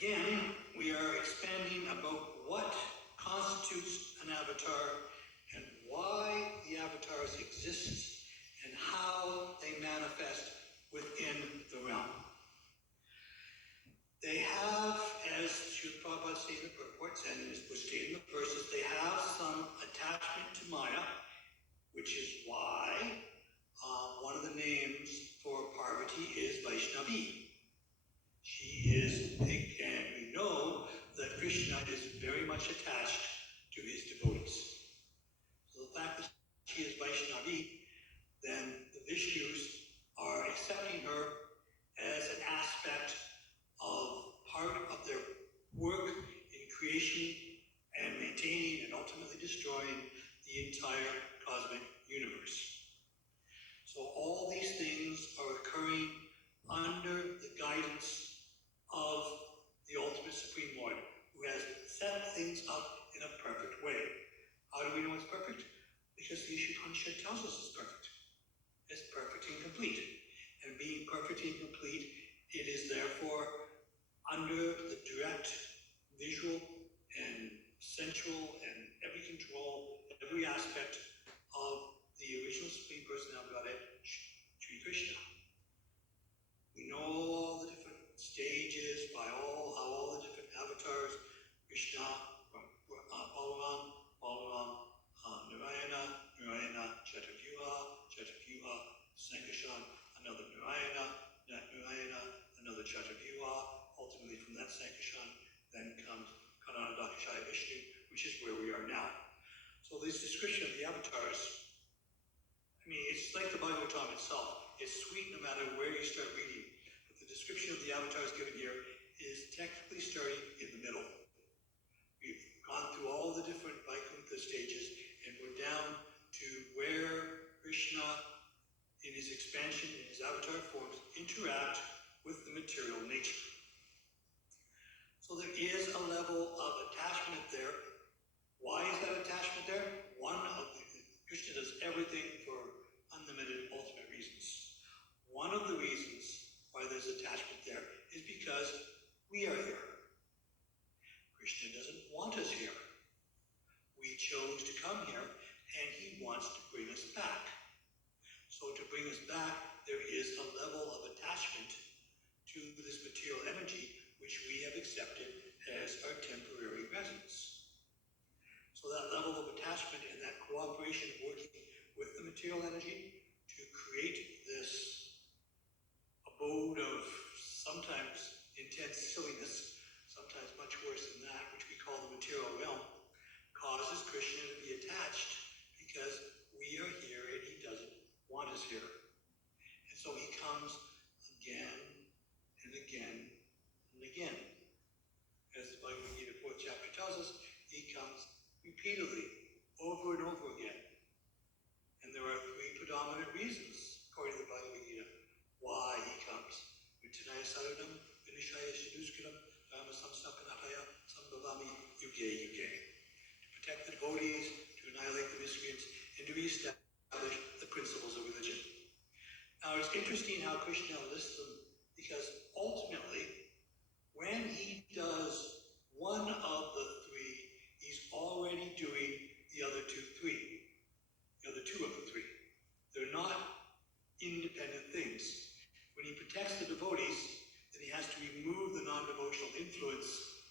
Again, we are expanding about what constitutes an avatar and why the avatars exist and how they manifest within the realm. They have, as Srila Prabhupada stated in the purports and was stated in the verses, they have some attachment to Maya, which is why one of the names for Parvati is Vaishnavi. She is, and we know that Krishna is very much attached to his devotees. So the fact that she is Vaishnavi, then the Vishnus are accepting her as an aspect of part of their work in creation and maintaining and ultimately destroying the entire cosmic universe. So all these things are occurring under the guidance of the ultimate Supreme Lord, who has set things up in a perfect way. How do we know it's perfect? Because the Upanishad tells us it's perfect. It's perfect and complete. And being perfect and complete, it is therefore under the direct visual and sensual and every control, every aspect of the original Supreme Personality of Godhead, Sri Krishna. We know all the different stages by how all the different avatars, Krishna, Balaram, Narayana, Chatavyuha, Sankashan, another Narayana, another Chatavyuha. Ultimately from that Sankashan, then comes Kananadakashaya Vishnu, which is where we are now. So this description of the avatars, I mean, it's like the Bhagavatam itself. It's sweet no matter where you start reading. But the description of the avatars given here is technically starting in the middle. We've gone through all the different Vaikuntha stages, and we're down to where Krishna, in his expansion, in his avatar forms, interact with the material nature. So there is a level of attachment there. Why is that attachment there? Krishna does everything for unlimited ultimate reasons. One of the reasons why there's attachment there is because we are here. Krishna doesn't want us here. We chose to come here, and he wants to bring us back. So to bring us back, there is a level of attachment to this material energy, which we have accepted as our temporary residence. So that level of attachment and that cooperation working with the material energy to create this abode of sometimes intense silliness, sometimes much worse than that, which we call the material realm, causes Krishna to be attached because we are here and he doesn't want us here. And so he comes again and again and again. As the Bhagavad Gita 4th chapter tells us, he comes repeatedly, over and over again. And there are three predominant reasons, according to the Bhagavad Gita, why he comes. Vitanaya saranam, vinishaya shiduskiram, dharma samstapanataya, sambhavami yuge. To protect the devotees, to annihilate the miscreants, and to reestablish the principles of religion. Now it's interesting how Krishna lists them, because ultimately, when he does one of the three, he's already doing the other two of the three. They're not independent things. When he protects the devotees, then he has to remove the non-devotional influence,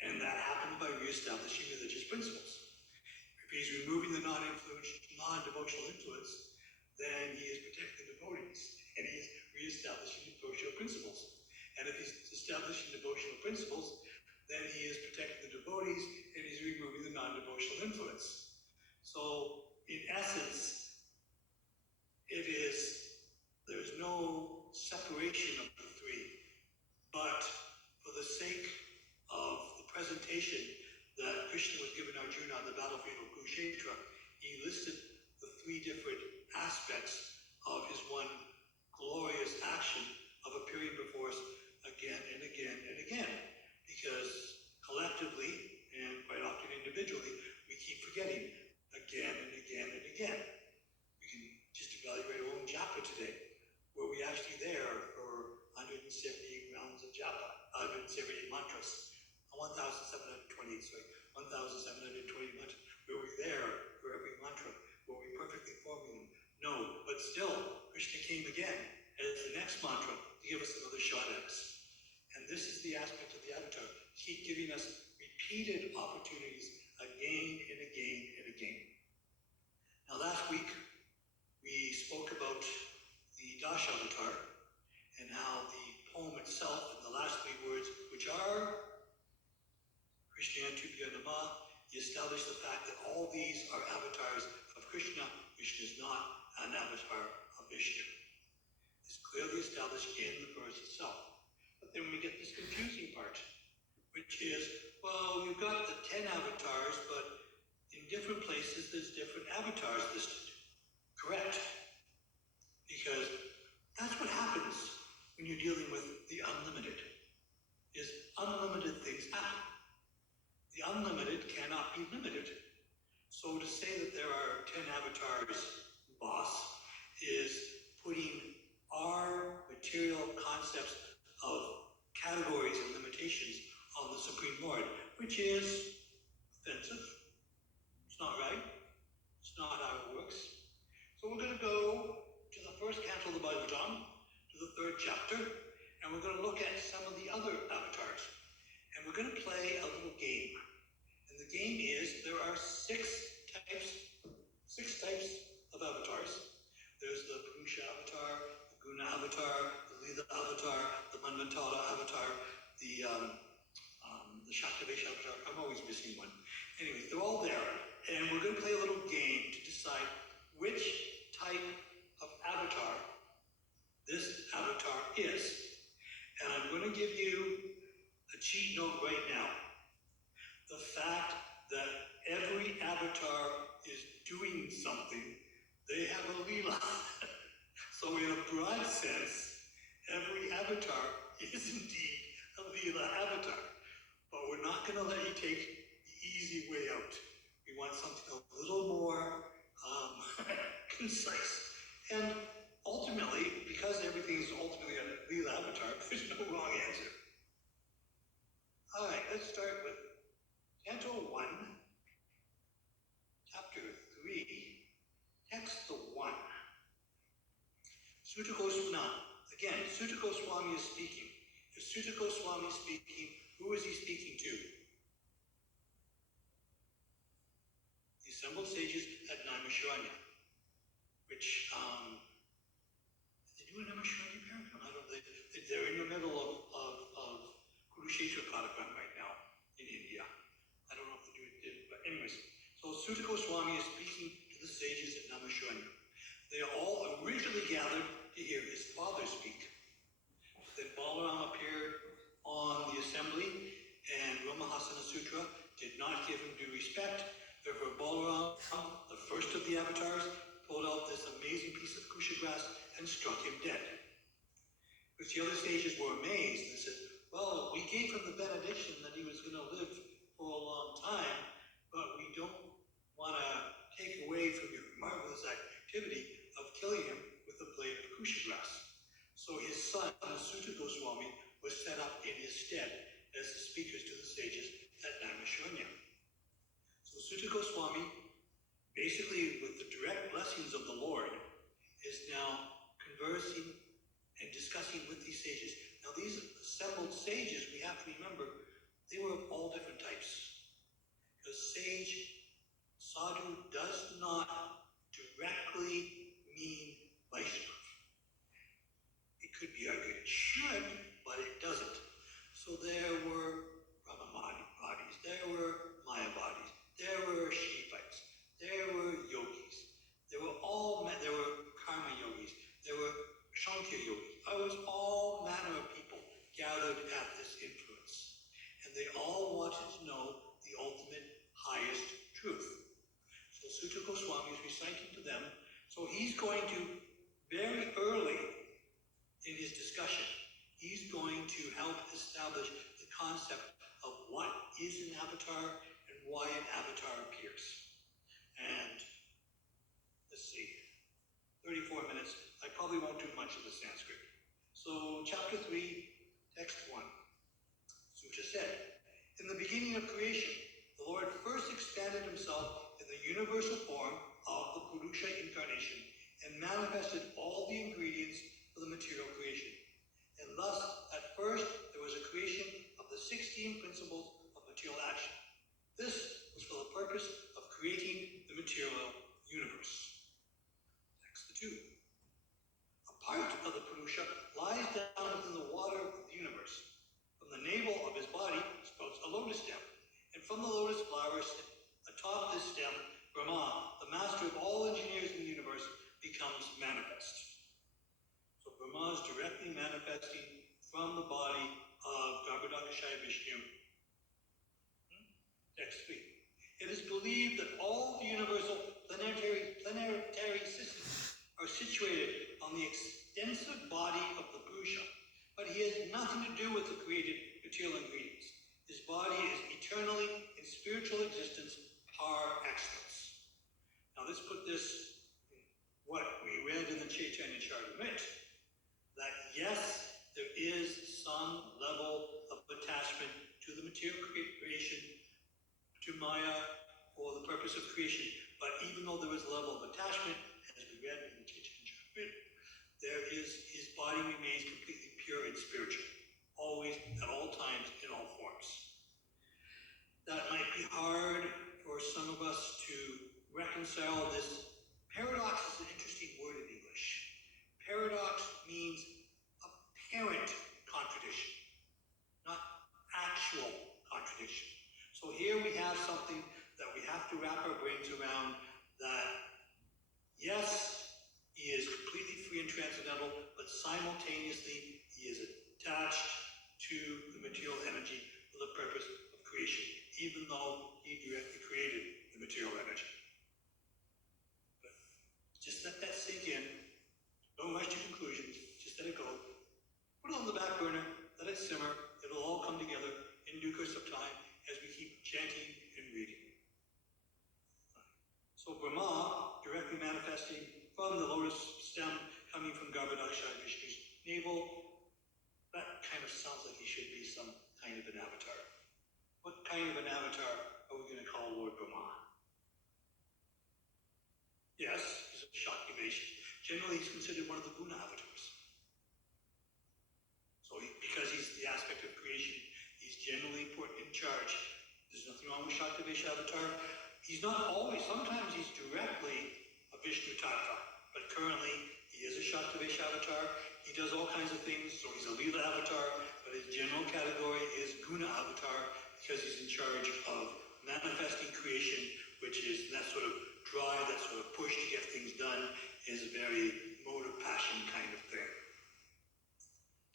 and that happens by reestablishing religious principles. If he's removing the non-devotional influence, then he is protecting the devotees, and he is reestablishing devotional principles. And if he's establishing devotional principles, then he is protecting the devotees, and he's removing the non-devotional influence. So, in essence, there's no separation of the three, but for the sake of the presentation that Krishna was given Arjuna on the battlefield of Kurukshetra, he listed the three different aspects of his one glorious action of appearing before us again and again and again, because collectively and quite often individually, we keep forgetting again and again and again. We can just evaluate our own japa today. Were we actually there for 178 rounds of japa? 1,778 mantras. 1,728, sorry, 1,720 mantras. Were we there for every mantra? Were we perfectly forming them? No, but still, Krishna came again as the next mantra to give us another shot at us. And this is the aspect of the avatar. Keep giving us repeated opportunities again and again and again. Now last week, we spoke about the Dash avatar and how the poem itself, and the last three words, which are Krishna Tubhya Namah, establish the fact that all these are avatars of Krishna. Krishna is not an avatar of Vishnu. It's clearly established in the verse itself. But then we get this confusing part, which is, well, we've got the 10 avatars, but in different places there's different avatars listed. Correct. Because that's what happens when you're dealing with the unlimited, is unlimited things happen. The unlimited cannot be limited. So to say that there are 10 avatars, boss, is putting our material concepts of categories and limitations on the Supreme Lord, which is offensive. It's not right. It's not how it works. So we're going to go to the first canto of the Bhagavatam, to the 3rd chapter, and we're going to look at some of the other avatars. And we're going to play a little game. And the game is, there are six types of avatars. There's the Purusha avatar, the Guna avatar, the Lila avatar, the Manvantara avatar, the Shaktavesh avatar. I'm always missing one. Anyways, they're all there. And we're going to play a little game to decide which type of avatar this avatar is. And I'm going to give you a cheat note right now. The fact that every avatar is doing something, they have a Leela. So in a broad sense, every avatar is indeed a Leela avatar. But we're not going to let you take the easy way out. We want something a little more concise. And ultimately, because everything is ultimately a Leela avatar, there's no wrong answer. All right, let's start with Canto 1, Chapter 3, Text 1. Sutta Goswami. Again, Sutta Goswami is speaking. If Sutta Goswami is speaking, who is he speaking to? The assembled sages at Naimisharanya, which, did they do a Naimisharanya paragraph? I don't know. They're in the middle of Kurukshetra Padagram right now in India. I don't know if they did, but anyways. So Sutta Goswami is speaking to the sages at Naimisharanya. They all originally gathered to hear his father speak. Then Balaram appeared on the assembly, and Ramahasana Sutra did not give him due respect. Therefore, Balaram, the first of the avatars, pulled out this amazing piece of kusha grass and struck him dead. Because the other sages were amazed and said, well, we gave him the benediction that he was going to live for a long time, but we don't want to take away from your marvelous activity of killing him with a blade of kusha grass. So his son, Sutta Goswami, was set up in his stead as the speakers to the sages at Naimisharanya. So Sutta Goswami, basically with the direct blessings of the Lord, is now conversing and discussing with these sages. Now these assembled sages, we have to remember, they were of all different types. Because sage, sadhu, does not directly mean Vaishnava. It could be argued it should, but it doesn't. So there were Brahmamadis, there were Mayavadis, there were Shivites, there were yogis, there were karma yogis, there were Shankya yogis. It was all manner of people gathered at this influence. And they all wanted to know the ultimate highest truth. So Sutta Goswami is reciting to them. So he's going to, very early in his discussion, he's going to help establish the concept of what is an avatar and why an avatar appears. And let's see, 34 minutes. I probably won't do much of the Sanskrit. So chapter 3, text 1. beginning of creation, the Lord first expanded himself in the universal form of the Purusha incarnation and manifested all the ingredients for the material creation. And thus, at first, there was a creation of the 16 principles of material action. This was for the purpose of creating the material universe. Text 2. A part of the Purusha lies down within the water of the universe. From the navel of his body sprouts a lotus stem, and from the lotus flowers atop this stem, Brahma, the master of all engineers in the universe, becomes manifest. So Brahma is directly manifesting from the body of Garbhodakashaya Vishnu. Text 3. It is believed that all the universal planetary systems are situated on the extensive body of the Purusha, but he has nothing to do with the created material ingredients. His body is eternally in spiritual existence par excellence. Now let's put this in what we read in the Chaitanya Charitamrta, that yes, there is some level of attachment to the material creation, to Maya, for the purpose of creation. But even though there is a level of attachment, as we read in the Chaitanya Charitamrta, his body remains completely pure and spiritual, always, at all times, in all forms. That might be hard for some of us to reconcile. This paradox is an interesting word in English. Paradox means apparent contradiction, not actual contradiction. So here we have something that we have to wrap our brains around, that yes, he is completely free and transcendental, but simultaneously he is attached to the material energy for the purpose of creation, even though he directly created the material energy. But just let that sink in. Don't rush to conclusions. Just let it go. Put it on the back burner. Let it simmer. It'll all come together in due course of time as we keep chanting and reading. So Brahma, directly manifesting from the lotus stem coming from Garbhodakashaya Vishnu's navel, that kind of sounds like he should be some kind of an avatar. What kind of an avatar are we going to call Lord Brahma? Yes, he's a Shakti-based. Generally, he's considered one of the Guna avatars. So because he's the aspect of creation, he's generally put in charge. There's nothing wrong with Shakti-based avatar. He's not always, sometimes he's directly a Vishnu Tattva, but currently he is a Shakti-based avatar. He does all kinds of things, so he's a Leela avatar, but his general category is Guna avatar because he's in charge of manifesting creation, which is that sort of drive, that sort of push to get things done, is a very mode of passion kind of thing.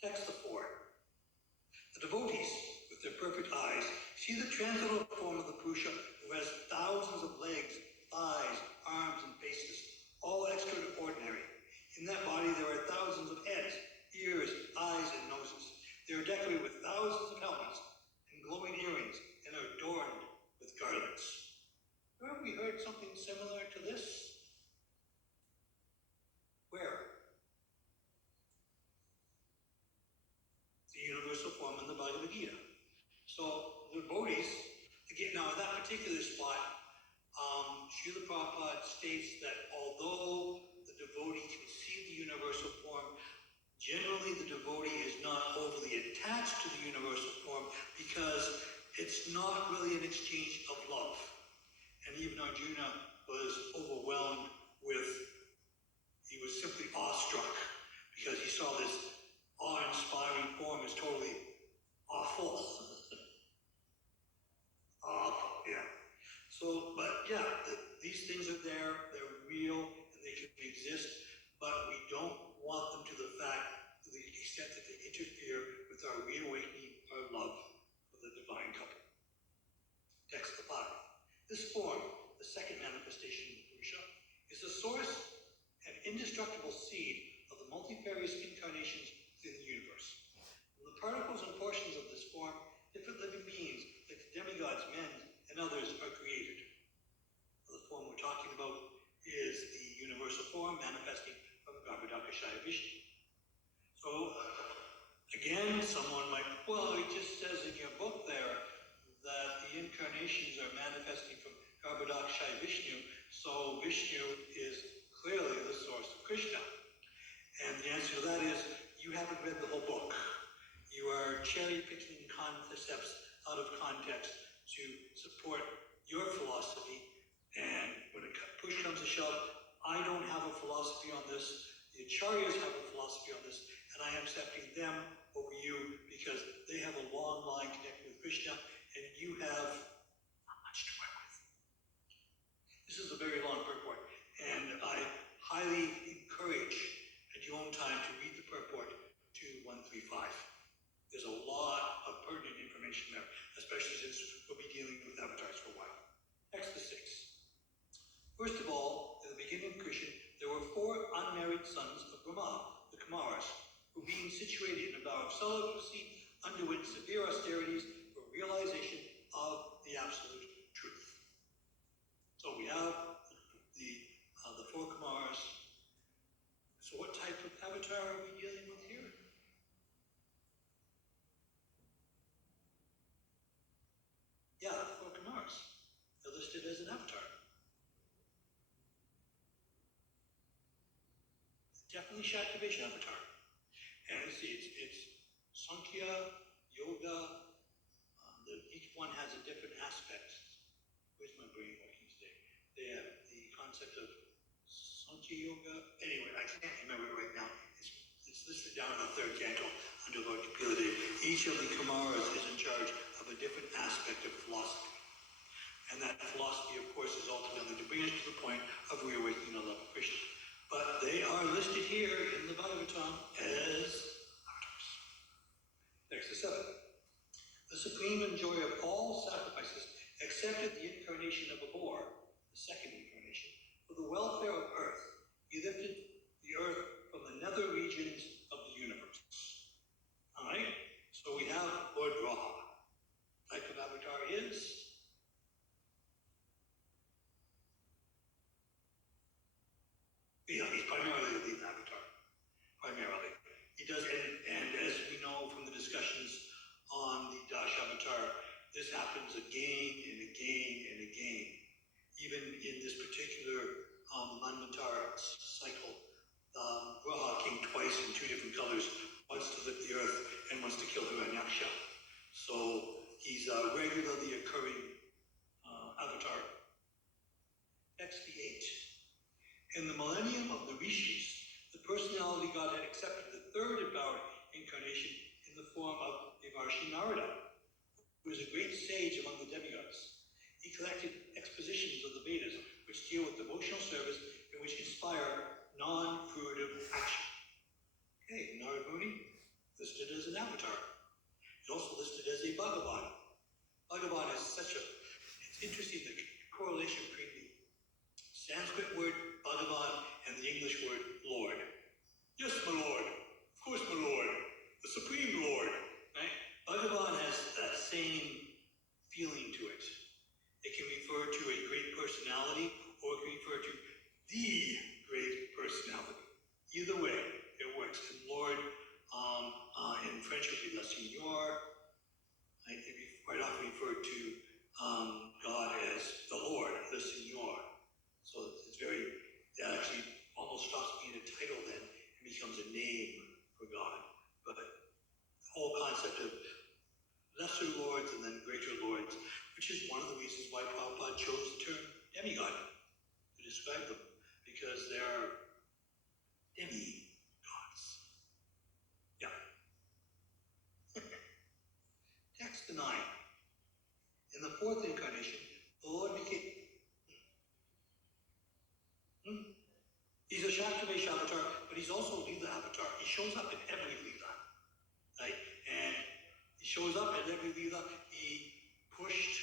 Text 4. The devotees, with their perfect eyes, see the transcendental form of the Purusha, who has thousands of legs, thighs, arms, and faces, all extraordinary. In that body there are thousands of heads, ears, eyes, and noses. They are decorated with thousands of helmets and glowing earrings, and are adorned with garlands. Where have we heard something similar to this? Where? The universal form in the Bhagavad Gita. So the devotees, again, now in that particular spot, Srila Prabhupada states that although the devotee can see the universal form, generally the devotee is not overly attached to the universal form because it's not really an exchange of love. And even Arjuna was overwhelmed with, he was simply awestruck because he saw this awe-inspiring form as totally awful. Awful, yeah. So, but yeah, these things are there, they're real, and they can exist, but we don't want them to the extent that they interfere with our reawakening our love for the divine couple. Text 5. This form, the second manifestation of the Purusha, is the source and indestructible seed of the multifarious incarnations within the universe. From the particles and portions of this form, different living beings, like the demigods, men, and others, are created. The form we're talking about is the universal form manifesting from Garbhodakashaya Vishnu. So, again, someone might, well, it just says in your book there that the Vishnu is clearly the source of Krishna? And the answer to that is, you haven't read the whole book. You are cherry-picking concepts out of context to support your philosophy. And when push comes to shove, I don't have a philosophy on this. The Acharyas have a philosophy on this, and I am accepting them over you because they have a long line connected with Krishna, and you have not much to work with. This is a very long purport, and I highly encourage at your own time to read the purport to 135. There's a lot of pertinent information there, especially since we'll be dealing with avatars for a while. Text 6. First of all, in the beginning of Krishna, there were 4 unmarried sons of Brahma, the Kumaras, who being situated in a vow of celibacy, underwent severe austerities for realization of the absolute truth. So we have the 4 Kumaras. So what type of avatar are we dealing with here? Yeah, the 4 Kumaras. They're listed as an avatar. Definitely Shaktivesha avatar. And you see, it's Sankhya, Yoga, each one has a different aspect. Where's my brain working today? They have the concept of Sankhya Yoga. Anyway, I can't remember it right now. It's listed down in the 3rd canto under Lord Kapila. Each of the Kumaras is in charge of a different aspect of philosophy. And that philosophy, of course, is ultimately to bring us to the point of reawakening the love of Krishna. But they are listed here in the Bhagavatam as avatars. Next is 7. The supreme enjoyer of all sacrifices accepted the incarnation of a boar, the 2nd incarnation, for the welfare of earth. He lifted the earth from the nether regions of the universe. Alright? So we have Lord Raha. Type of avatar is? Yeah, he's primarily a lead avatar. Primarily. He does, and as we know from the discussions on the Dash avatar, this happens again and again and again. Even in this particular Manvantara cycle, Raha came twice in 2 different colors, once to lift the earth and once to kill Hiranyaksha. So he's a regularly occurring avatar. Text 8. In the millennium of the Rishis, the personality God had accepted the 3rd empowered incarnation in the form of Devarshi Narada, who was a great sage among the demigods. He collected expositions of the Vedas, which deal with devotional service and which inspire non-fruitive action. Okay, Narada Muni, listed as an avatar. He's also listed as a Bhagavan. Bhagavan is it's interesting the correlation between the Sanskrit word Bhagavan and the English word Lord. Yes, my Lord. Of course, my Lord. The Supreme Lord. Right? Bhagavan has that same feeling to it. It can refer to a great personality, or it can refer to the great personality. Either way, it works. And Lord, in French, would be Le Seigneur. I think we quite often refer to God as the Lord, the Seigneur. So that actually almost stops being a title then and becomes a name for God. But the whole concept of lesser lords and then greater lords, which is one of the reasons why Prabhupada chose the term demigod to describe them, because they're demigods. Yeah. Text 9. In the 4th incarnation, the Lord became... He's a Shaktivesha avatar, but he's also a Leela avatar. He shows up in every Leela. Right? And he shows up in every Leela. He pushed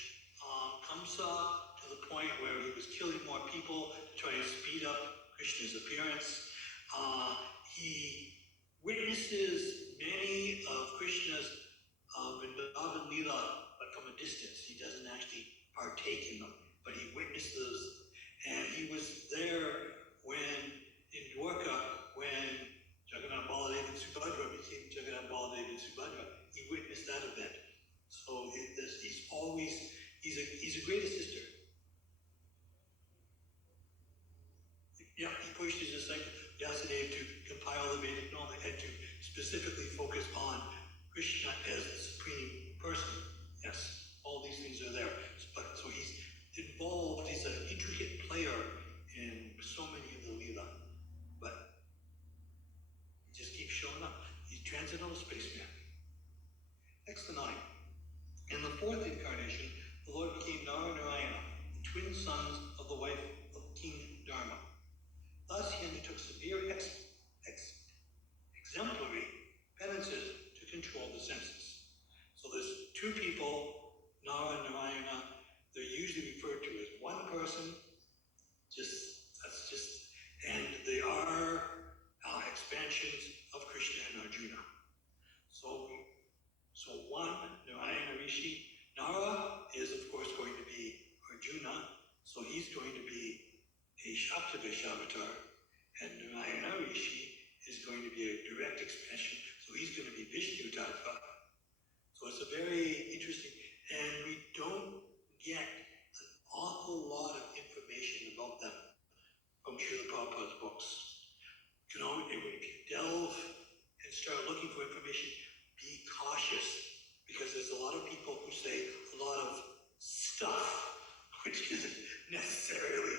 Kamsa to the point where he was killing more people to try and speed up Krishna's appearance. He witnesses many of Krishna's Vrindavan Leela, but from a distance. He doesn't actually partake in them, but he witnesses. And he was there in Dwarka, when Jagannath Baladev and Subhadra became Jagannath Baladev and Subhadra, he witnessed that event. So he's a great assister. specifically focus on Krishna as the supreme person. Yes, all these things are there. But so he's involved, he's an intricate player in so many of the Leela. But he just keeps showing up. He's transcendental spaceman. Next to 9. In the 4th incarnation, the Lord became Narayana, the twin sons of the wife of King Dharma. Thus he undertook severe exemplary penances to control the senses. So there's 2 people, Nara and Narayana. They're usually referred to as one person. And they are expansions of Krishna and Arjuna. So one, Narayana Rishi. Nara is, of course, going to be Arjuna. So he's going to be a Shaptavish avatar. And Narayana Rishi is going to be a direct expansion. So he's going to be Vishnu Tattva. So it's a very interesting, and we don't get an awful lot of information about them from Srila Prabhupada's books. You know, if you delve and start looking for information, be cautious, because there's a lot of people who say a lot of stuff which isn't necessarily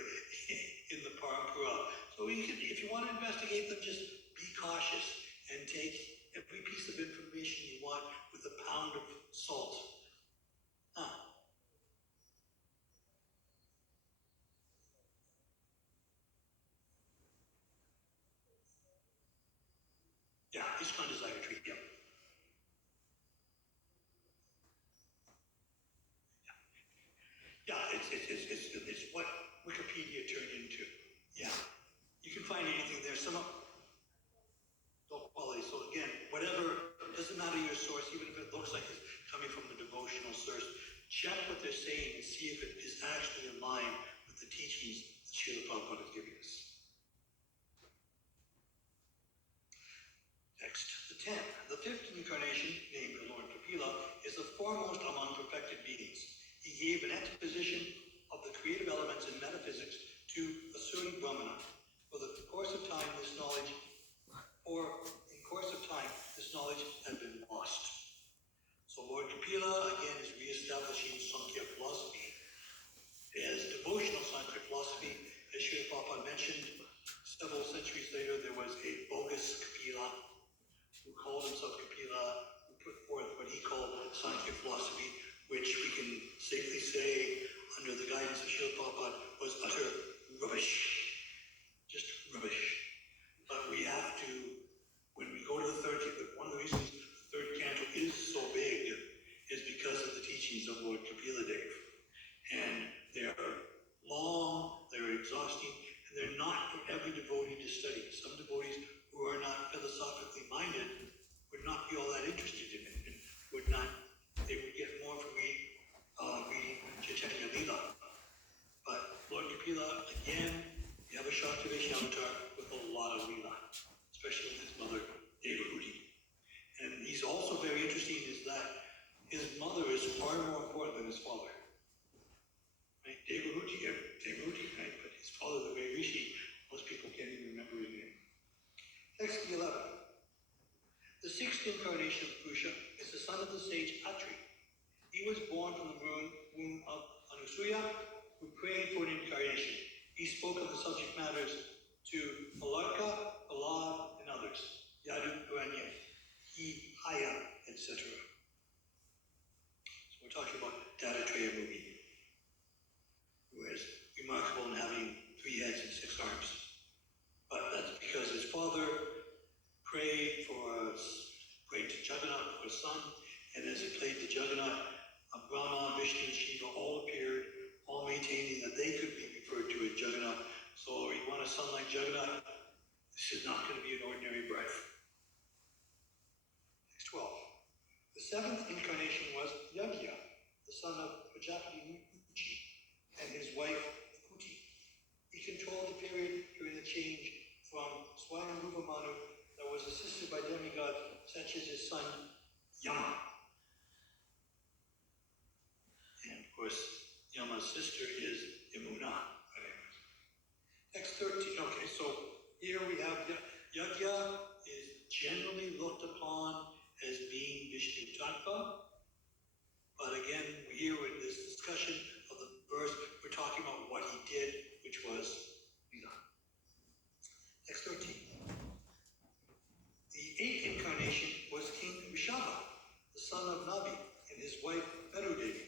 in the Parampara. So if you want to investigate them, just be cautious and take every piece of information you want with a pound of salt. Yeah, ISKCON Desire Tree, yeah. Yeah, it's what Wikipedia turned into. Yeah, you can find anything there. Some low quality. So again, whatever, doesn't matter your source, even if it looks like it's coming from the devotional source, check what they're saying and see if it is actually in line with the teachings that Srila Prabhupada is giving us. Next, the 10th. The 5th incarnation, named the Lord Kapila, is the foremost among perfected beings. He gave an exposition of the creative elements in metaphysics to Asuri Brahmana. For the course of time, this knowledge had been lost. So Lord Kapila, again, is re-establishing Sankhya philosophy. As devotional Sankhya philosophy, as Srila Prabhupada mentioned, several centuries later, there was a bogus Kapila who called himself Kapila, who put forth what he called Sankhya philosophy, which we can safely say, under the guidance of Srila Prabhupada, was utter rubbish. Just rubbish. But we have to, when we go to the 3rd, one of the reasons the 3rd canto is so big is because of the teachings of Lord Kapila Dev. And they're long, they're exhausting, and they're not for every devotee to study. Some devotees who are not philosophically minded would not be all that interested in it, and they would get more from reading Chaitanya Lila. But Lord Kapila, again, you have a Shaktavish avatar with a lot of Lila, especially with his mother, Devahuti. And he's also very interesting is that his mother is far more important than his father. Right? Devahuti, right? But his father, the great Rishi, most people can't even remember his name. Next, the 11th. The 6th incarnation of Purusha is the son of the sage Atri. He was born from the womb of Anusuya, who prayed for an incarnation. He spoke of the subject matters to Alarka, Prahlad, and others, Yadu, Uranya, Haya, etc. So we're talking about Dattatreya Muni, who is remarkable in having 3 heads and 6 arms. But that's because his father prayed to Jagannath for a son, and as he prayed to Jagannath, Brahma, Vishnu, and Shiva all appeared, all maintaining that they could be referred to as Jagannath. So you want a son like Jagannath, this is not going to be an ordinary birth. Next 12. The 7th incarnation was Yagya, the son of Prajapati Uchi, and his wife Kuti. He controlled the period during the change from Swayambhuva Manu that was assisted by demigods such as his son Yama. And of course, Yama's sister is Yamuna. Next 13. Okay, so here we have Yagya is generally looked upon as being Vishnu Tattva. But again, here in this discussion of the verse, we're talking about what he did, which was Lila. Text 13. The eighth incarnation was King Vishava, the son of Nabi, and his wife Merudevi.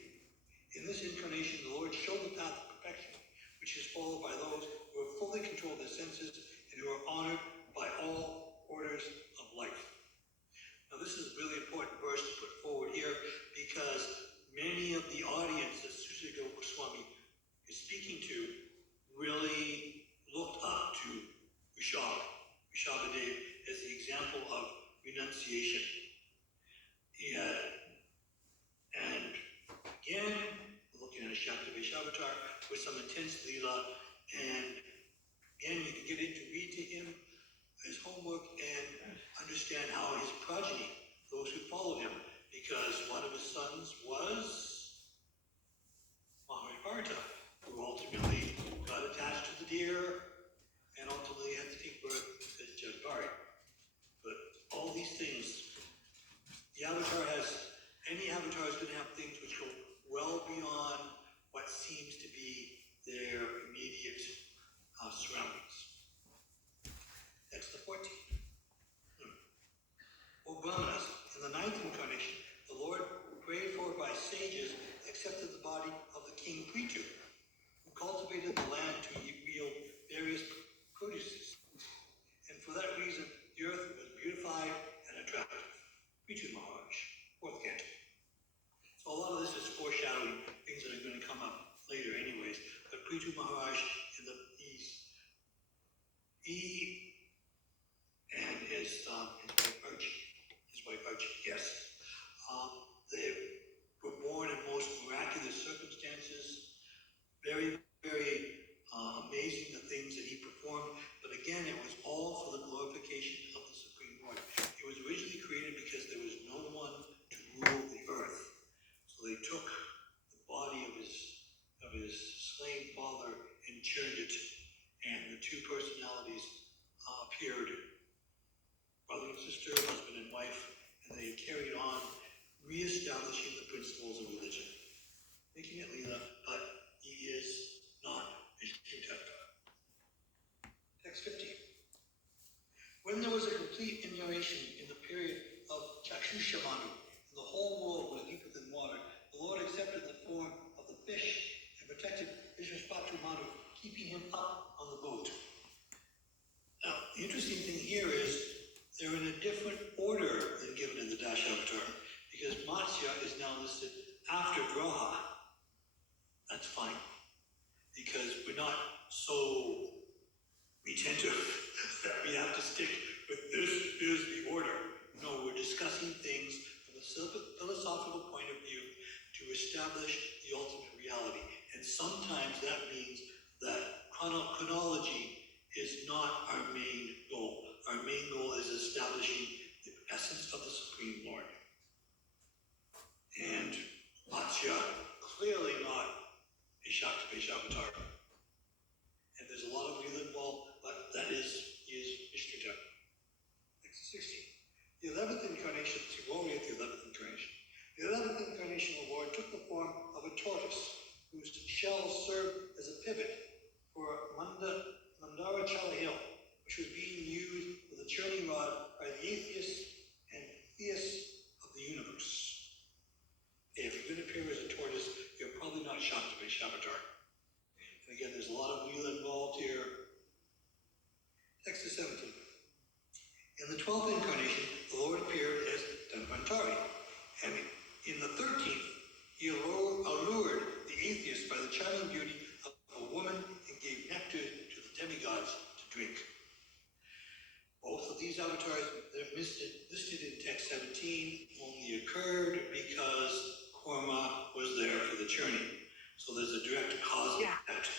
In this incarnation, the Lord showed the path of perfection, which is followed by those who have fully controlled their senses and who are honored by all orders of life. Now, this is a really important verse to put forward here because many of the audience that Susita Goswami is speaking to really looked up to Rishabhadev as the example of renunciation. He had, and again, looking at a Shakti Vaishnavatar with some intense Leela, and again, you can get in to read to him his homework and understand how his progeny, those who followed him, because one of his sons was Mahabharata, who ultimately got attached to the deer and ultimately had to take birth as Jadbari. But all these things, the avatar has, any avatar is going to have things which go well beyond what seems to be their immediate surroundings. That's the 14th. O Brahmanas, in the ninth incarnation, the Lord, prayed for by sages, accepted the body of the king Prithu, who cultivated the land to yield various produces. And for that reason, the earth was beautified and attractive. Prithu Maharaj, fourth canto. So a lot of this is foreshadowing things that are going to come up later anyways. But Prithu Maharaj in the east, he and his wife Archie, yes. They were born in most miraculous circumstances. Very, very amazing the things that he performed. But again, it was all for the glorification of the Supreme Lord. He was originally created because there was no one to rule the earth. So they took the body of his slain father and churned it. And the two personalities appeared, brother and sister, husband and wife, and they carried on re-establishing the principles of religion. Making it Leela, but he is not Vishnu Tattva. Text 15. When there was a complete inauguration in the period of Chakshushamanu, and the whole world was deep within water, the Lord accepted the form of the fish and protected Vishnuspatu Manu, keeping him up on the boat. Now, the interesting thing here is they're in a different order than given in the Dashavatar, because Matsya is now listed after Graha. That's fine, because we're not so retentive that we have to stick with this is the order. No, we're discussing things from a philosophical point of view to establish the ultimate reality. And sometimes that means that chronology is not our main goal. Our main goal is establishing the essence of the Supreme Lord. And Matsya, clearly not a Shakti Vaishnavatar. And there's a lot of Leela involved, but he is Vishnu Tattva. Next, 16. The 11th incarnation, we're already at the 11th incarnation. The 11th incarnation of the Lord took the form of a tortoise, whose shell served as a pivot for Mandara Chala Hill, which was being used with a churning rod by the atheists and theists of the universe. If you're going to appear as a tortoise, you're probably not Shakti Vaishnavatar. And again, there's a lot of Leela involved here. Text is 17. In the 12th incarnation, the Lord appeared as Dhanvantari, and in the 13th, he allured the atheists by the charming beauty of a woman and gave nectar to the demigods to drink. Both of these avatars that are listed in text 17 only occurred because Korma was there for the churning. So there's a direct cause and effect.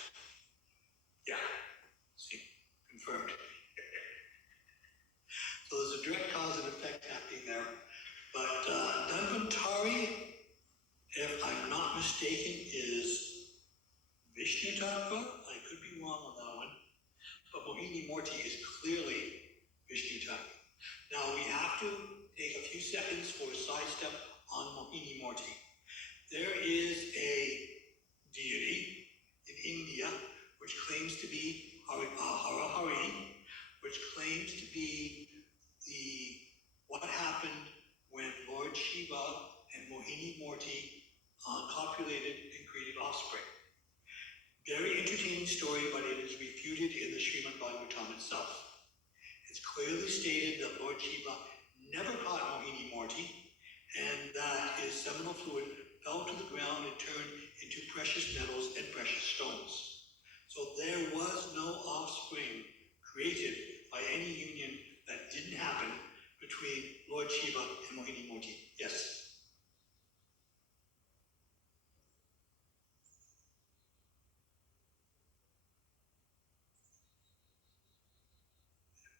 Yeah. See, confirmed. So there's a direct cause and effect happening there. But Dhanvantari, if I'm not mistaken, is Vishnu Tattva. I could be wrong on that one. But Mohini Morti is clearly Vishnu Tattva. Now, Now we have to take a few seconds for a sidestep on Mohini Morty. There is a deity in India which claims to be Hari, which claims to be what happened when Lord Shiva and Mohini Morty copulated and created offspring. Very entertaining story, but it is refuted in the Srimad Bhagavatam itself. It's clearly stated that Lord Shiva never caught Mohini Morty, and that his seminal fluid fell to the ground and turned into precious metals and precious stones. So there was no offspring created by any union that didn't happen between Lord Shiva and Mohini Morty. Yes?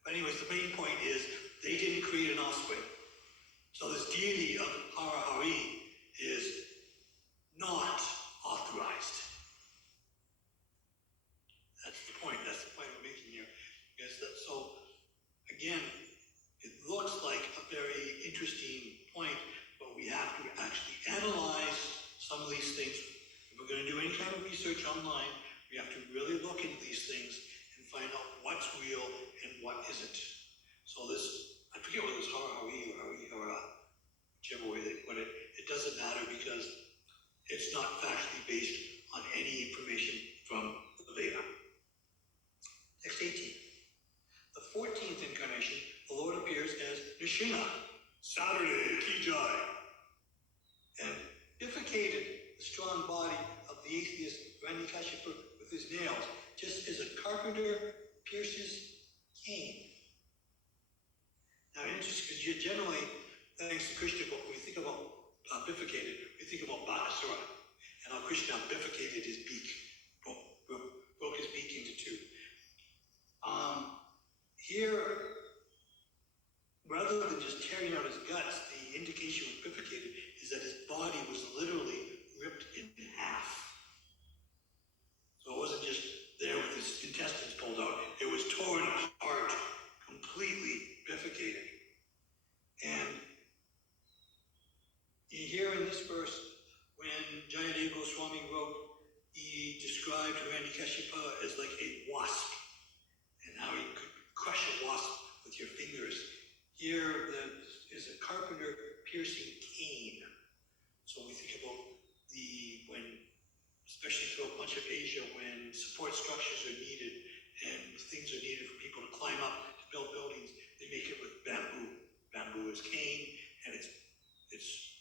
But anyways, the main point is they didn't create an offspring. So this deity of Hari is not authorized. That's the point we're making here. So again, it looks like a very interesting point, but we have to actually analyze some of these things. If we're going to do any kind of research online, we have to really look into these things and find out what's real and what isn't. So this, I forget whether it's Hari or whichever way they put it, it doesn't matter because it's not factually based on any information from the Veda. Text 18. The 14th incarnation, the Lord appears as Nrsimha, Saturday, Kijai, and bifurcated the strong body of the atheist Hiranyakashipu with his nails, just as a carpenter pierces cane. Now, interesting, because you generally, thanks to Krishna, when we think about bifurcated, we think about Bakasura, and how Krishna bifurcated his beak, broke his beak into two. Here, rather than just tearing out his guts, the indication with bifurcated is that his body was literally ripped in half. So it wasn't just there with his intestines pulled out, it was torn apart, completely bifurcated. And you hear in this verse, when Jayadeva Goswami wrote, he described Hiranyakashipu as like a wasp, and how he could crush a wasp with your fingers. Here is a carpenter piercing cane. So we think about especially throughout much of Asia, when support structures are needed and things are needed for people to climb up to build buildings, they make it with bamboo. Bamboo is cane, and it's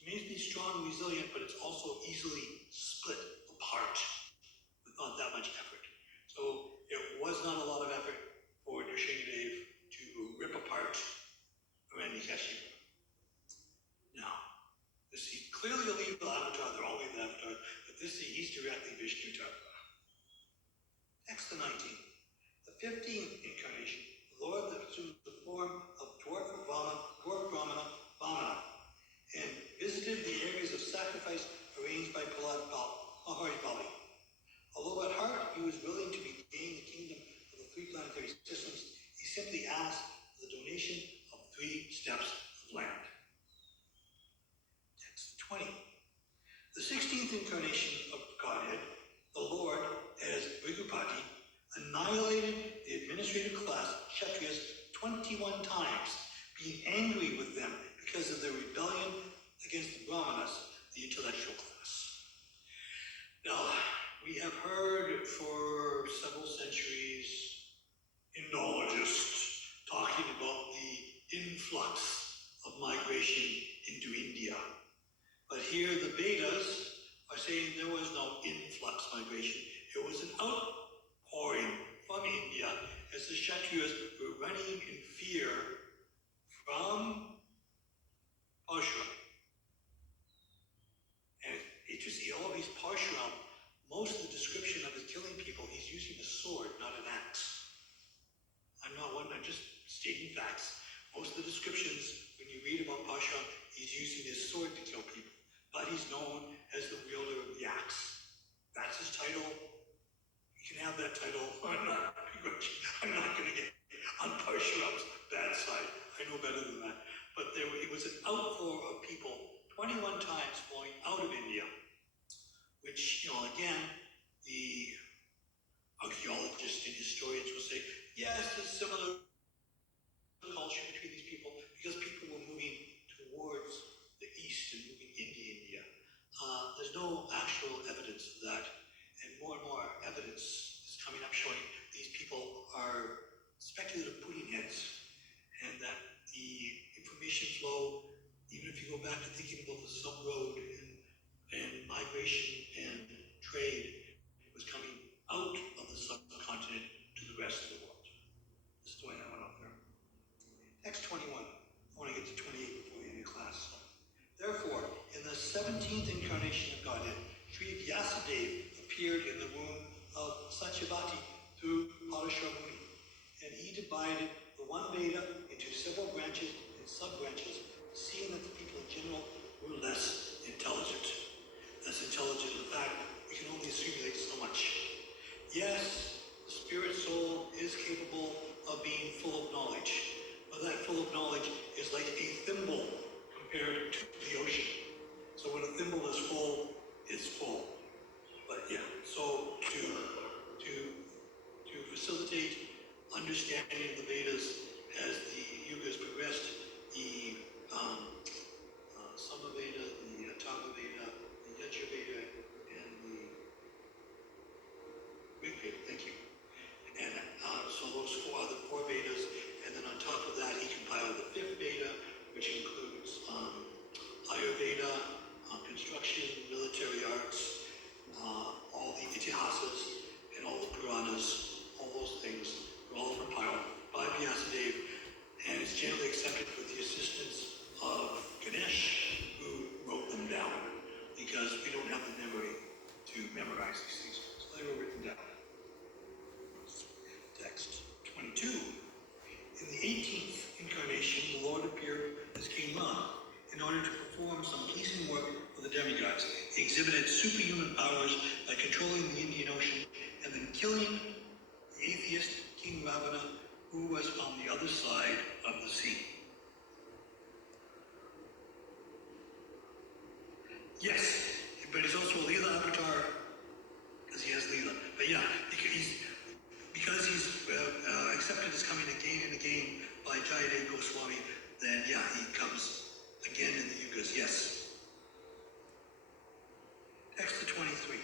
amazingly strong and resilient, but it's also easily split apart with not that much effort. So it was not a lot of effort for Nrsimhadev to rip apart Hiranyakashipu. Now, this is clearly a legal avatar, they're all legal avatars, but he's directly Vishnu Tattva. Text the 19th. The 15th incarnation, the Lord assumed the form of dwarf Brahmana, Vamana, and visited the areas of sacrifice arranged by Mahabali. Although at heart he was willing to regain the kingdom of the three planetary systems, he simply asked for the donation of 3 steps of land. Text 20. The 16th incarnation of Godhead, the Lord, as Vrigupati, annihilated the administrative class, Kshatriyas, 21 times, being angry with them because of their rebellion against the Brahmanas, the intellectual class. Now, we have heard for several centuries Indologists talking about the influx of migration into India. But here the Vedas are saying there was no influx migration. It was an outpouring from India as the Kshatriyas were running in fear from Parshuram. And it's interesting, all of these Parshuram, most of the description of his killing people, he's using a sword, not an axe. I'm just stating facts. Most of the descriptions, when you read about Parshuram, he's using his sword to kill people. But he's known as the wielder of the axe. That's his title. You can have that title. I'm not going to get on Parshuram's bad side. I know better than that. But it was an outflow of people 21 times flowing out of India, which, again, the archaeologists and historians will say, yes, there's similar culture between these people because people were moving towards the east and moving into India. There's no actual evidence of that, and more evidence is coming up showing these people are speculative pudding heads, and that the information flow, even if you go back to thinking about the Silk Road and migration and trade, was coming out of the subcontinent to the rest of the world. This is the way I went up there. Text 21. I want to get to 28 before we end the class. Therefore, in the 17th incarnation of Godhead, Sri Vyasadeva appeared in the womb of Satyavati through Parasharmuni, and he divided the one Veda into several branches and sub-branches, seeing that the people in general were less intelligent. Less intelligent, in fact, we can only assimilate so much. Yes, the spirit soul is capable of being full of knowledge, but that full of knowledge is like a thimble compared to the ocean. So when a thimble is full, it's full. But yeah, so to facilitate understanding of the Vedas as the yugas progressed, the Sama Veda, the Atharva Veda, the Yajur Veda, and the Rig Veda, thank you. And so those four Vedas, and then on top of that, he compiled the fifth Veda, which includes Ayurveda, construction, military arts, all the Itihasas, and all the Puranas, all those things were all compiled by Vyasadeva, and it's generally accepted with the assistance of Ganesh, who wrote them down, because we don't have the memory to memorize these things. So they were written down. Text 22. In the 18th incarnation, the Lord appeared as King Ram in order to perform some pleasing work for the demigods. He exhibited superhuman powers by controlling the Indian Ocean and then killing the atheist King Ravana, who was on the other side of the sea. Yes, but he's also a Leela avatar, because he has Leela. But yeah, because he's accepted as coming again and again by Jayadeva Goswami, then yeah, he comes again in the yugas, yes. Text to 23.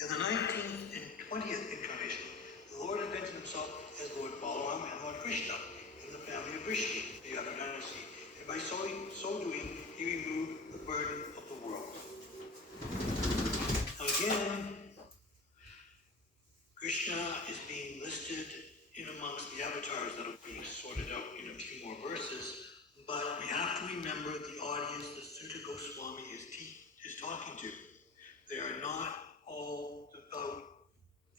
In the 19th and 20th incarnation, the Lord invented himself as Lord Balaram and Lord Krishna in the family of Vishnu, the other dynasty, and by so doing, he removed the burden of the world. Now again, Krishna is being listed in amongst the avatars that are being sorted out in a few more verses, but we have to remember the audience that Sutta Goswami is talking to. They are not all devout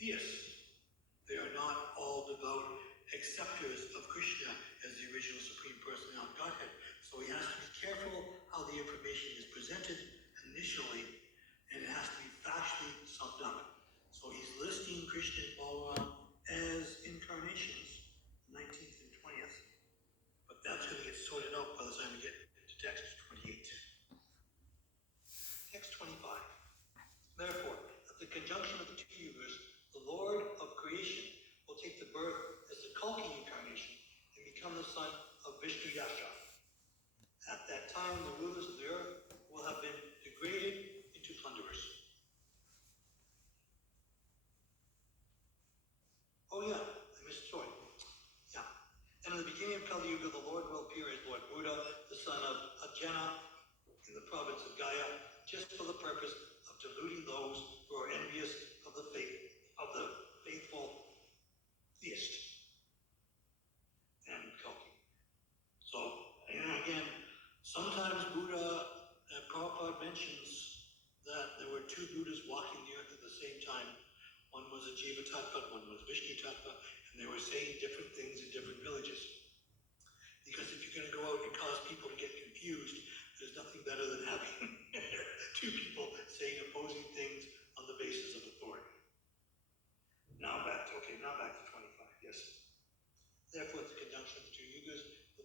theists. They are not all devout acceptors of Krishna as the original Supreme Personality of Godhead. So he has to be careful how the information is presented initially, and it has to be factually summed up. So he's listing Krishna and Balaram as incarnations, 19th and 20th, but that's going to get sorted out by the time we get to text 28. Text 25. Therefore, at the conjunction of the two yugas, the Lord of creation will take the birth as the Kalki incarnation and become the son of Vishnu Yasha. At that time, the rulers of the earth will have been degraded into plunderers. Oh yeah, I missed a story. Yeah. And in the beginning of Kali Yuga, the Lord will appear as Lord Buddha, the son of Ajna, in the province of Gaya, just for the purpose of deluding those who are envious of the faithful theist and Kalki. So, again, sometimes Buddha, Prabhupada mentions that there were two Buddhas walking the earth at the same time. One was a Jiva Tattva, one was Vishnu Tattva, and they were saying different things in different villages. Because if you're going to go out and cause people to get confused, there's nothing better than having two people saying opposing things on the basis of authority. Now back to 25, yes. Therefore, at the conjunction of the two yugas, the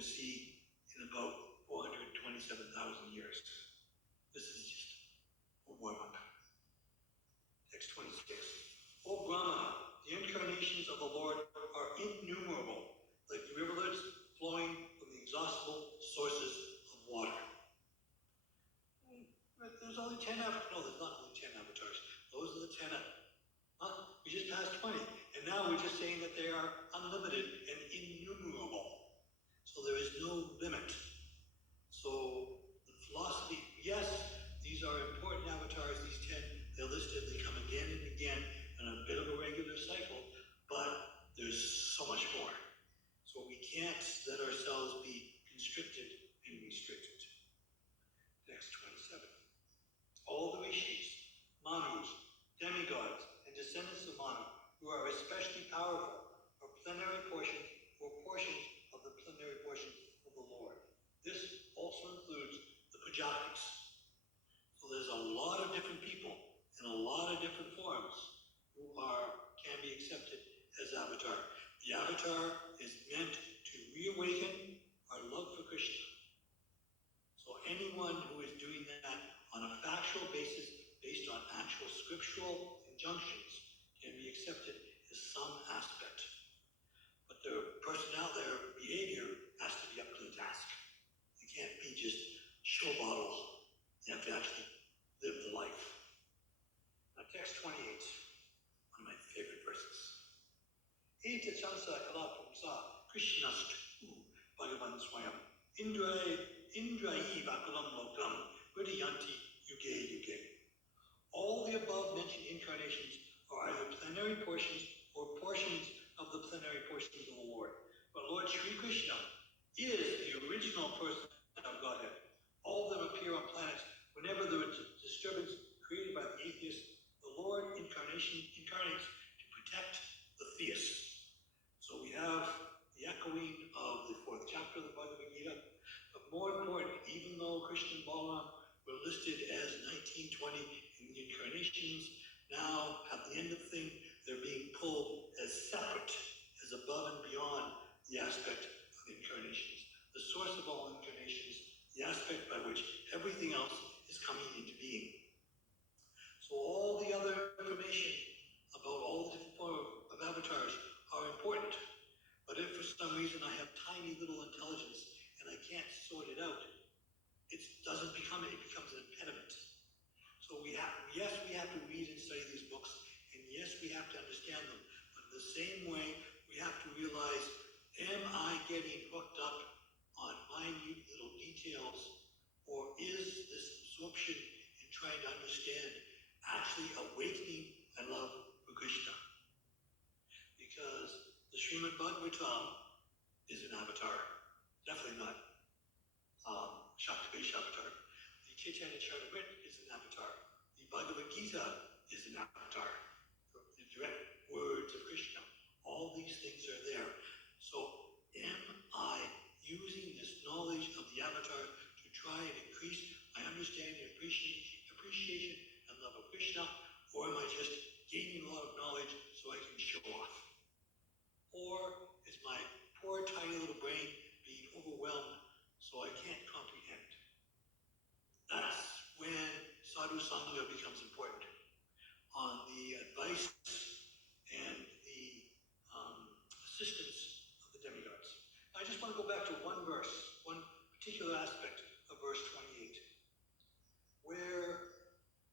to see in about 427,000 years. This is just a warm-up. Text 26. O Brahma, the incarnations of the Lord are innumerable, like the rivulets flowing from the exhaustible sources of water. There's only 10 avatars. No, there's not only 10 avatars. Those are the 10. We just passed 20. And now we're just saying that they are unlimited and innumerable. So there is no limit. So the philosophy, yes, these are important avatars, these 10. They're listed, they come again and again in a bit of a regular cycle, but there's so much more. So we can't let ourselves be constricted and restricted. Text 27. All the rishis, manus, demigods, and descendants of Manu, who are especially powerful, are plenary portions or portions of the plenary portions of the Lord. This also includes the Pujaris. So there's a lot of different people in a lot of different forms who can be accepted as avatar. The avatar is meant to reawaken our love for Krishna. So anyone who is doing that on a factual basis, based on actual scriptural injunctions, can be accepted as some aspect. But their personality, their behavior has to be up to the task. They can't be just show bottles. They have to actually live the life. Now, text 28, one of my favorite verses. Ita chansa kalapumsa krishnastu bhagavan swayam indrayi vakulam lokam vridiyanti yuge yuge. All the above mentioned incarnations are either plenary portions or portions of the plenary portions of the Lord. But Lord Sri Krishna is the original person of Godhead. All of them appear on planets whenever there is disturbance created by the atheists. The Lord incarnates to protect the theists. So we have the echoing of the 4th chapter of the Bhagavad Gita. But more important, even though Krishna and Balaram were listed as 19, 20 in the incarnations, now at the end of the thing, they're being pulled as separate, as above and beyond the aspect of incarnations. The source of all incarnations, the aspect by which everything else is coming into being. So all the other information about all the different forms of avatars are important. But if for some reason I have tiny little intelligence and I can't sort it out, it becomes an impediment. So we have to read and study these books, and yes, we have to understand them. But in the same way, we have to realize, am I getting hooked up on minute little details, or is this absorption in trying to understand actually awakening my love for Krishna? Because the Srimad Bhagavatam is an avatar, definitely not Shakti-based avatar. The Chaitanya caritamrta is an avatar. The Bhagavad Gita is an avatar. The direct words of Krishna. All these things are there. So am I using this knowledge of the avatar to try and increase my understanding, appreciation, and love of Krishna? Or am I just gaining a lot of knowledge so I can show off? Or is my poor tiny little brain being overwhelmed so I can't comprehend? That's when sadhu sangha becomes important. On the advice and the assistance of the demigods. I just want to go back to one verse, one particular aspect of verse 28, where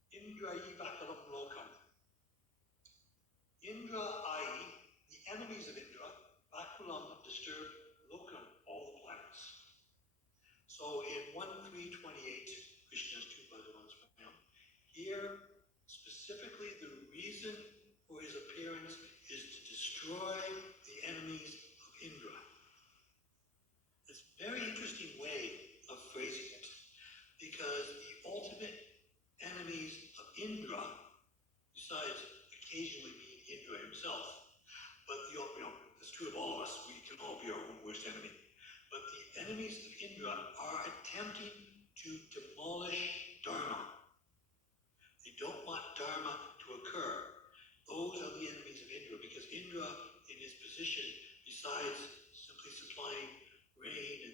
Indrayi Vakalam Lokam. Indra, i.e., the enemies of Indra, Vakulam, disturbed, Lokam, all the planets. So in 1.3.28, Krishna's 2 Bhagavans, here specifically the reason for his appearance is to destroy the enemies of Indra. It's a very interesting way of phrasing it, because the ultimate enemies of Indra, besides occasionally being Indra himself, but it's true of all of us, we can all be our own worst enemy. But the enemies of Indra are attempting to demolish Dharma. They don't want Dharma to occur. Those are the enemies of Indra, because Indra, in his position, besides simply supplying rain and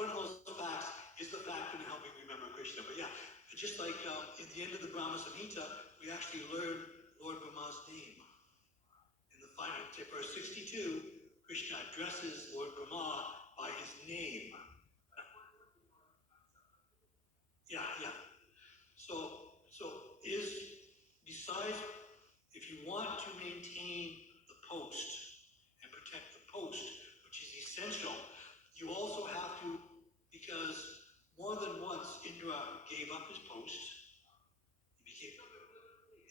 one of those facts is the fact going to help me remember Krishna. But yeah, just like in the end of the Brahma Samhita, we actually learn Lord Brahma's name. In the final verse 62, Krishna addresses Lord Brahma by his name. Yeah. So besides, if you want to maintain the post and protect the post, which is essential, you also have to, because more than once Indra gave up his post. He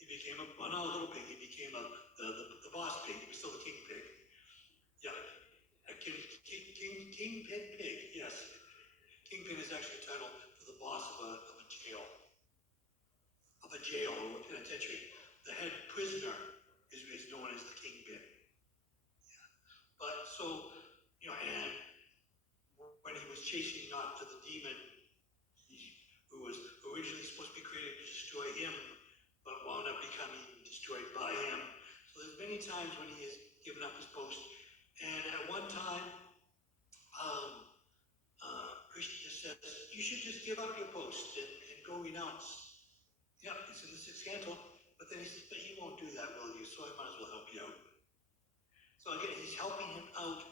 became not a little pig. He became the boss pig. He was still the king pig. Yeah, a king pig. Yes, kingpin is actually a title for the boss of a jail. Of a jail or a penitentiary. The head prisoner is known as the kingpin. Yeah. But so, and when he was chasing after the demon, who was originally supposed to be created to destroy him, but wound up becoming destroyed by him. So there's many times when he has given up his post. And at one time, Krishna says, you should just give up your post and go renounce. Yeah, it's in the 6th canto, but then he says, but you won't do that, will you? So I might as well help you out. So again, he's helping him out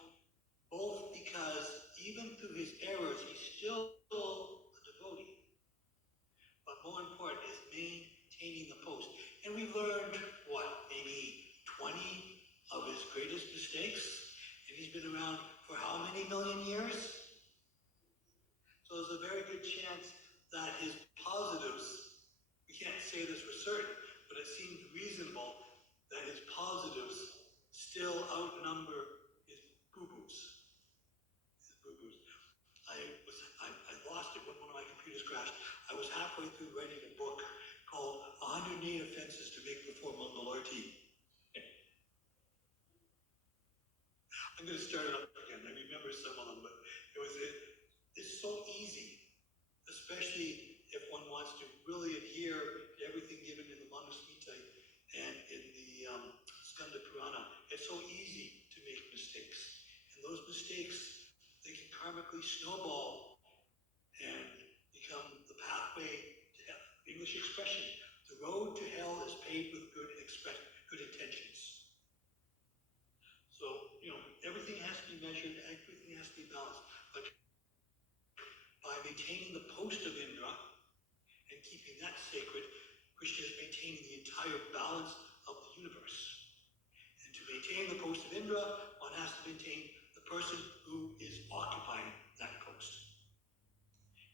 both because even through his errors, he's still a devotee. But more important is maintaining the post. And we learned, maybe 20 of his greatest mistakes? And he's been around for how many million years? So there's a very good chance that his positives, we can't say this for certain, but it seems reasonable that his positives still outnumber his boo-boos. I lost it when one of my computers crashed. I was halfway through writing a book called 108 Offenses to Make Before Mangalarti. I'm going to start it up again. I remember some of them, but it's so easy, especially if one wants to really adhere to everything given in the Manusmriti and in the Skanda Purana. It's so easy to make mistakes. And those mistakes, they can karmically snowball and become the pathway to hell. English expression, the road to hell is paved with good intentions. So, everything has to be measured, everything has to be balanced. But by maintaining the post of Indra and keeping that sacred, Krishna is maintaining the entire balance of the universe. And to maintain the post of Indra, one has to maintain the person who is occupying that post.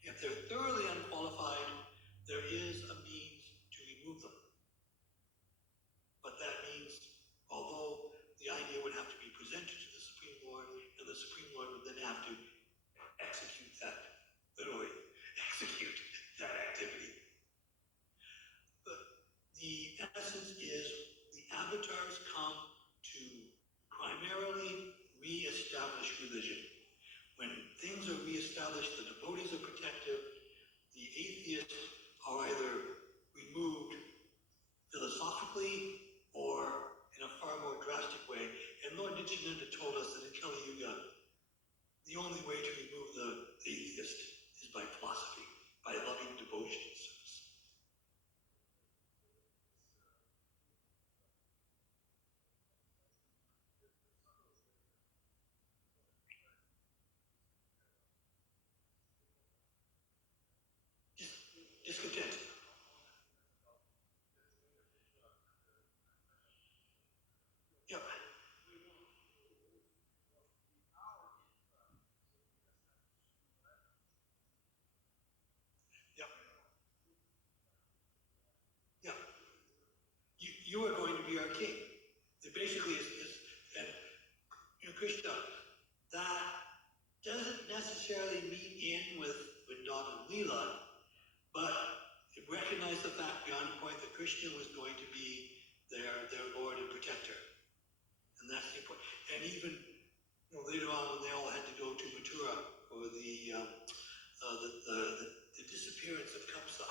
If they're thoroughly unqualified, there is a means to remove them. But that means, although the idea would have to be presented to the Supreme Lord, and the Supreme Lord would then have to execute that activity. But the essence is the avatars come to primarily re-establish religion. When things are re-established, the devotees are protective, the atheists are either removed philosophically or in a far more drastic way. And Lord Nityananda told us that in Kali Yuga, the only way to remove the atheist is by philosophy, by loving devotion and service. Discontent. Yep. Yep. Yep. You are going to be our king. It basically is and Krishna, that doesn't necessarily meet in with Vrindavan Leela, but it recognized the fact beyond a point that Krishna was going to be their Lord and protector. And that's the point. And even later on when they all had to go to Mathura for the disappearance of Kamsa.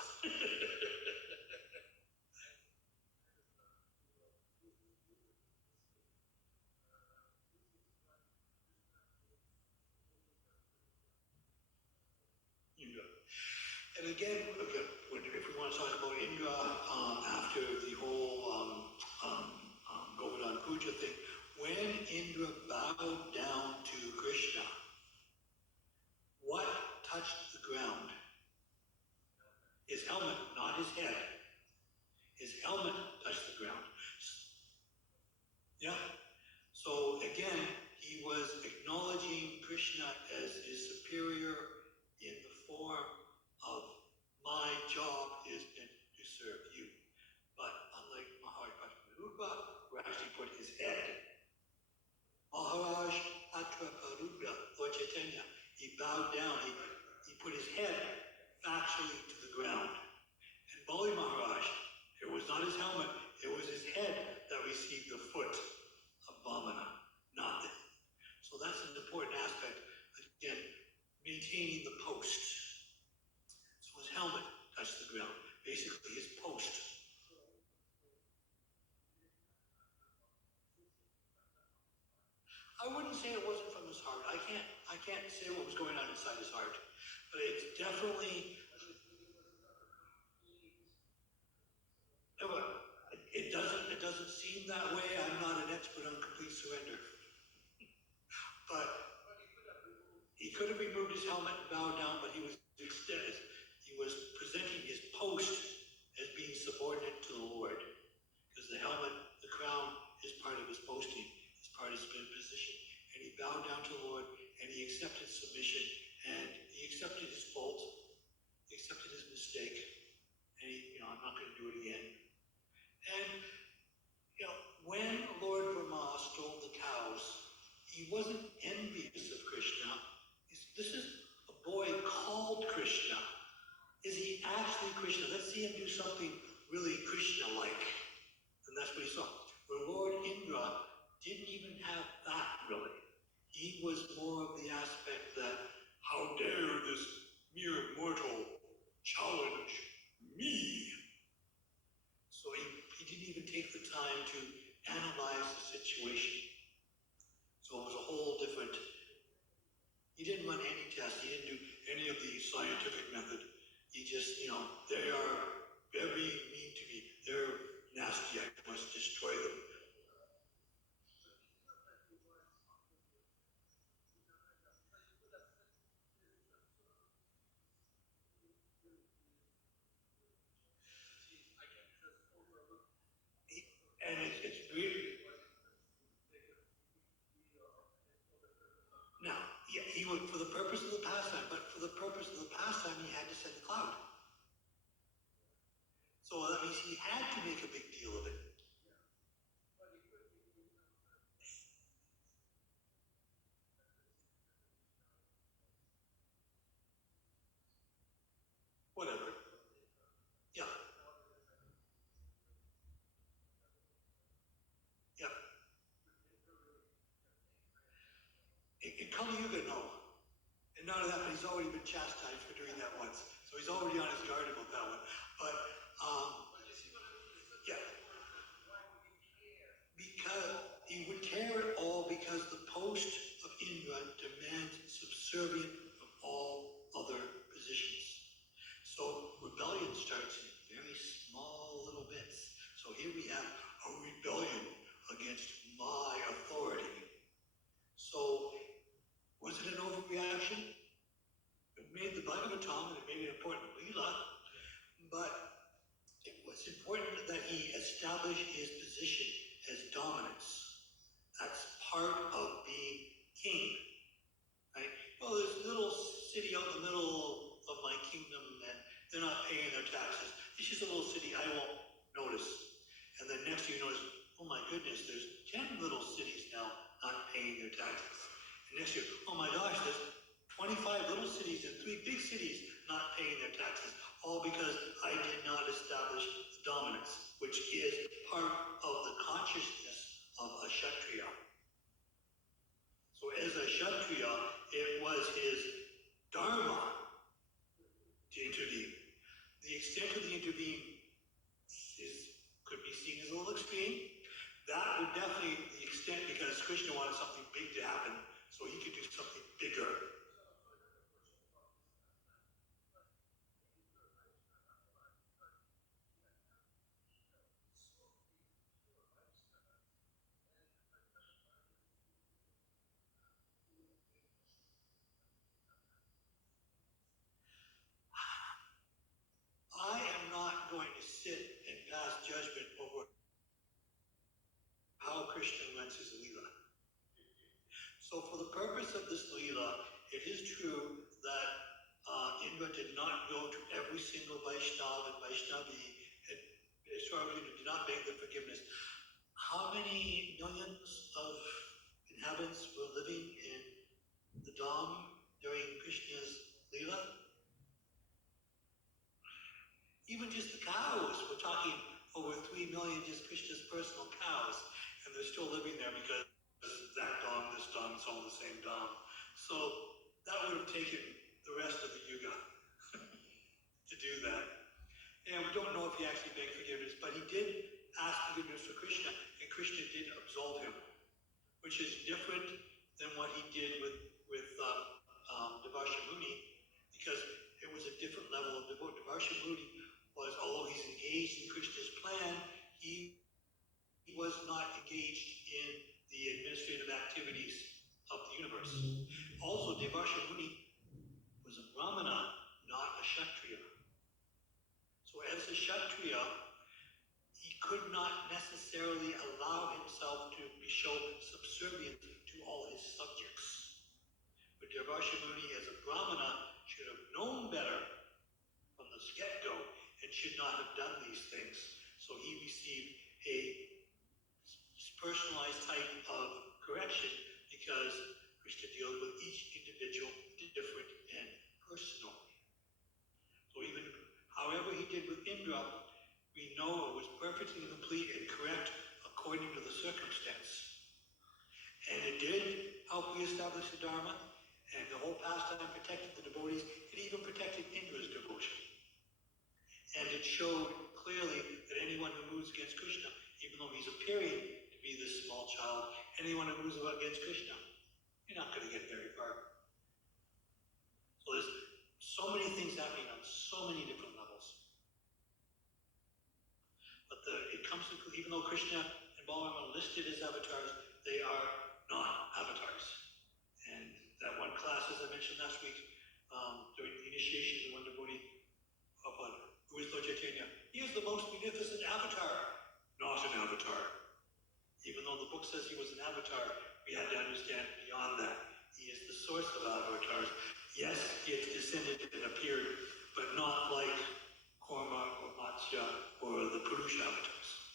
And again, if we want to talk about Indra after the whole Govardhan Puja thing, when Indra bowed down to Krishna, what touched the ground? His helmet, not his head. His helmet touched the ground. Yeah. So again, he was acknowledging Krishna as his superior in the form of my job is to serve you. But unlike Maharaj Patrapparupa, who actually put his head, Maharaj Patrapparupa, Lord Chaitanya, he bowed down, he put his head factually to the ground. And Bali Maharaj, it was not his helmet, it was his head that received the foot of Vamana, not the head. So that's an important aspect, again, maintaining the post. So his helmet touched the ground, basically his post. I wouldn't say it wasn't from his heart. I can't say what was going on inside his heart, but it's definitely. It doesn't seem that way. I'm not an expert on complete surrender, but he could have removed his helmet and bowed down, but he was presenting his post as being subordinate to the Lord, because the helmet, the crown, is part of his posting, is part of his position, and he bowed down to the Lord, and he accepted submission, and he accepted his fault, he accepted his mistake, and I'm not going to do it again. And when Lord Brahma stole the cows, he wasn't envious of Krishna. This is a boy called Krishna. Is he actually Krishna? Let's see him do something really Krishna-like. And that's what he saw. But Lord Indra didn't even have that really. He was more of the aspect that, how dare this mere mortal challenge me? So he didn't even take the time to analyze the situation. So it was a whole different. He didn't run any tests. He didn't do any of the scientific method. He just, they are very mean to me. They're nasty. I must destroy them. And it's really. Now, yeah, he would, for the purpose of the pastime, but for the purpose of the pastime, he had to send the cloud. So that means he had to make a big deal of it. Whatever. Yeah. Yeah. In Kali Yuga, no. And none of that, but he's already been chastised for doing that once. So he's already on his guard about that one. But, yeah. Because he would care at all because the post of Indra demands subservient of all other positions. So rebellion starts in very small little bits. So here we have a rebellion against my authority. So was it an overreaction? It made the Bhagavatam and it made an important Leela, but it was important that he establish his position as dominance. That's part of being king, right? Well, there's a little city out in the middle of my kingdom and they're not paying their taxes. It's just a little city, I won't notice. And then next year you notice, oh my goodness, there's 10 little cities now not paying their taxes. And next year, oh my gosh, there's 25 little cities and 3 big cities not paying their taxes, all because I did not establish dominance, which is part of the consciousness of a Kshatriya. So as a Kshatriya, it was his dharma to intervene. The extent of the intervene could be seen as a little extreme. That would definitely be the extent because Krishna wanted something big to happen, so he could do something bigger. judgment over how Krishna runs his Leela. So for the purpose of this Leela, it is true that Indra did not go to every single Vaishnava and Vaishnavi and did not beg their forgiveness. How many millions of inhabitants were living in the Dham during Krishna's Leela? Even just the cows, we're talking over 3 million just Krishna's personal cows, and they're still living there because that Dham, this Dham, it's all the same Dham. So that would have taken the rest of the Yuga to do that. And we don't know if he actually begged forgiveness, but he did ask forgiveness for Krishna, and Krishna did absolve him, which is different than what he did with Devarsha Muni, because it was a different level of devotion. Devarsha Muni was, although he's engaged in Krishna's plan, he was not engaged in the administrative activities of the universe. Also, Devarsha Muni was a Brahmana, not a Kshatriya. So as a Kshatriya, he could not necessarily allow himself to show subservient to all his subjects. But Devarsha Muni, as a Brahmana, should have known better from the get-go and should not have done these things. So he received a personalized type of correction because Krishna deals with each individual different and personal. So even however he did with Indra, we know it was perfectly complete and correct according to the circumstance. And it did help reestablish the Dharma, and the whole pastime protected the devotees. It even protected Indra's devotion. And it showed clearly that anyone who moves against Krishna, even though he's appearing to be this small child, anyone who moves against Krishna, you're not going to get very far. So there's so many things happening on so many different levels. But it comes to, even though Krishna and Balaram are listed as avatars, they are not avatars. And that one class, as I mentioned last week, during the initiation, the one devotee who is Lord Chaitanya, he is the most magnificent avatar, not an avatar. Even though the book says he was an avatar, we had to understand beyond that. He is the source of avatars. Yes, he has descended and appeared, but not like Kurma or Matsya or the Purusha avatars.